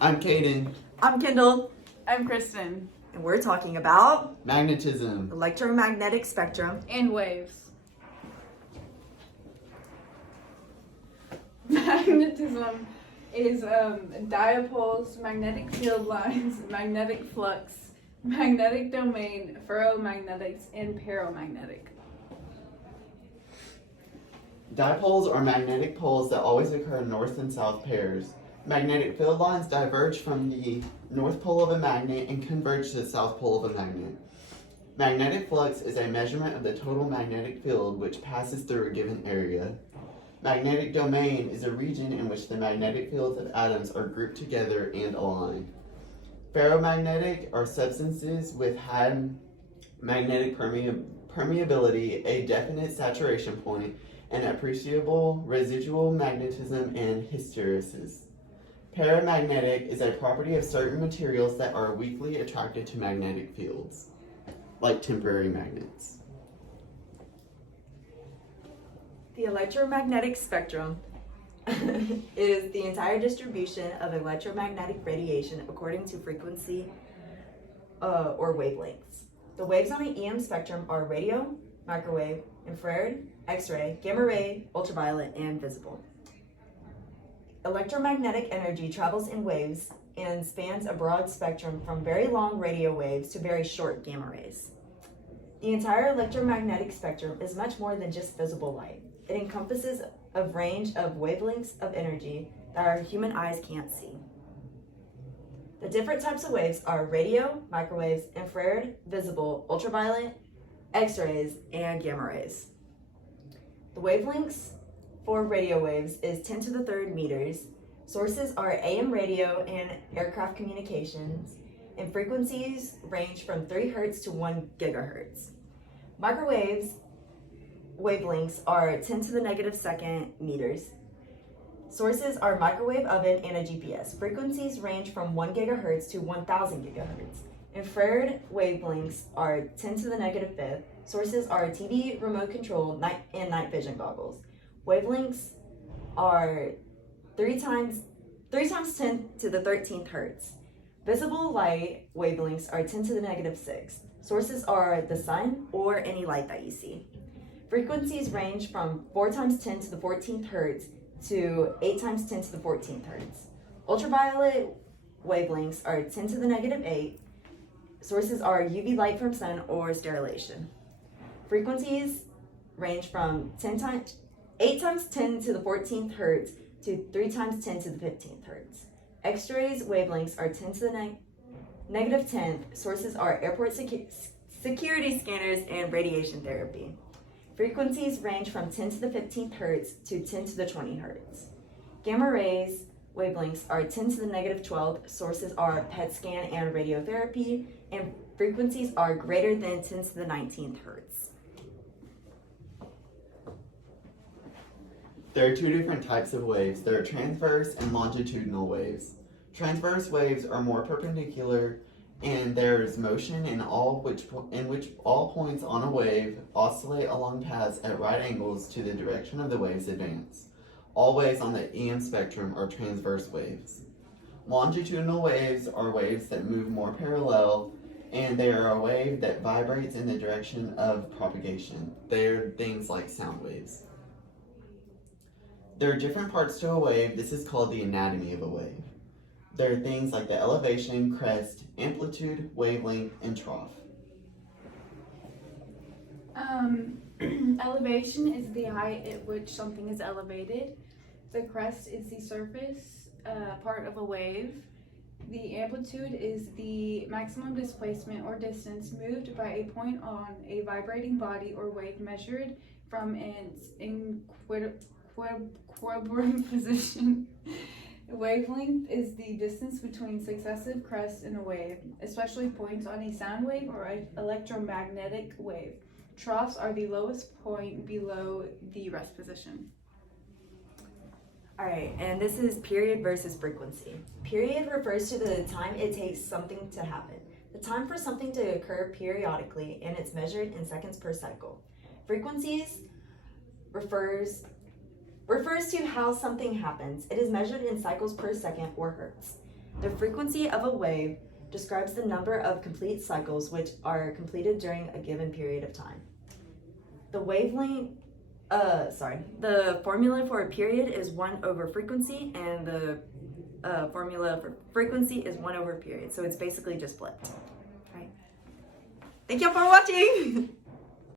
I'm Kaden. I'm Kendall, I'm Kristen. and we're talking about Magnetism. electromagnetic spectrum. And waves. Magnetism is dipoles, magnetic field lines, magnetic flux, magnetic domain, ferromagnetics, and paramagnetic. Dipoles are magnetic poles that always occur in north and south pairs. Magnetic field lines diverge from the north pole of a magnet and converge to the south pole of a magnet. Magnetic flux is a measurement of the total magnetic field which passes through a given area. Magnetic domain is a region in which the magnetic fields of atoms are grouped together and aligned. Ferromagnetic are substances with high magnetic permeability, a definite saturation point, and appreciable residual magnetism and hysteresis. Paramagnetic is a property of certain materials that are weakly attracted to magnetic fields, like temporary magnets. The electromagnetic spectrum is the entire distribution of electromagnetic radiation according to frequency or wavelengths. The waves on the EM spectrum are radio, microwave, infrared, X-ray, gamma ray, ultraviolet, and visible. Electromagnetic energy travels in waves and spans a broad spectrum from very long radio waves to very short gamma rays. The entire electromagnetic spectrum is much more than just visible light. It encompasses a range of wavelengths of energy that our human eyes can't see. The different types of waves are radio, microwaves, infrared, visible, ultraviolet, X-rays, and gamma rays. The wavelengths for radio waves is 10 to the third meters. Sources are AM radio and aircraft communications, and frequencies range from 3 Hz to 1 gigahertz. Microwaves wavelengths are 10 to the negative second meters. Sources are microwave oven and a GPS. Frequencies range from 1 gigahertz to 1000 gigahertz. Infrared wavelengths are 10 to the negative fifth. Sources are TV, remote control, and night vision goggles. Wavelengths are 3 times 10 to the 13th hertz. Visible light wavelengths are 10 to the negative sixth. Sources are the sun or any light that you see. Frequencies range from 4 times 10 to the 14th hertz to 8 times 10 to the 14th hertz. Ultraviolet wavelengths are 10 to the negative 8. Sources are UV light from sun or sterilization. Frequencies range from 8 times 10 to the 14th hertz to 3 times 10 to the 15th hertz. X-rays wavelengths are 10 to the negative 10th. Sources are airport security scanners and radiation therapy. Frequencies range from 10 to the 15th hertz to 10 to the 20 hertz. Gamma rays wavelengths are 10 to the negative 12th. Sources are PET scan and radiotherapy, and frequencies are greater than 10 to the 19th hertz. There are 2 different types of waves. There are transverse and longitudinal waves. Transverse waves are more perpendicular, and there is motion in which all points on a wave oscillate along paths at right angles to the direction of the wave's advance. All waves on the EM spectrum are transverse waves. Longitudinal waves are waves that move more parallel, and they are a wave that vibrates in the direction of propagation. They are things like sound waves. There are different parts to a wave. This is called the anatomy of a wave. There are things like the elevation, crest, amplitude, wavelength, and trough. Elevation is the height at which something is elevated. The crest is the surface part of a wave. The amplitude is the maximum displacement or distance moved by a point on a vibrating body or wave measured from its equilibrium position. Wavelength is the distance between successive crests in a wave, especially points on a sound wave or an electromagnetic wave. Troughs are the lowest point below the rest position. All right, and this is period versus frequency. Period refers to the time it takes something to happen. The time for something to occur periodically, and it's measured in seconds per cycle. Frequencies refers to how something happens. It is measured in cycles per second or hertz. The frequency of a wave describes the number of complete cycles which are completed during a given period of time. The formula for a period is 1 over frequency, and the formula for frequency is 1 over period. So it's basically just flipped. Right? Thank y'all for watching.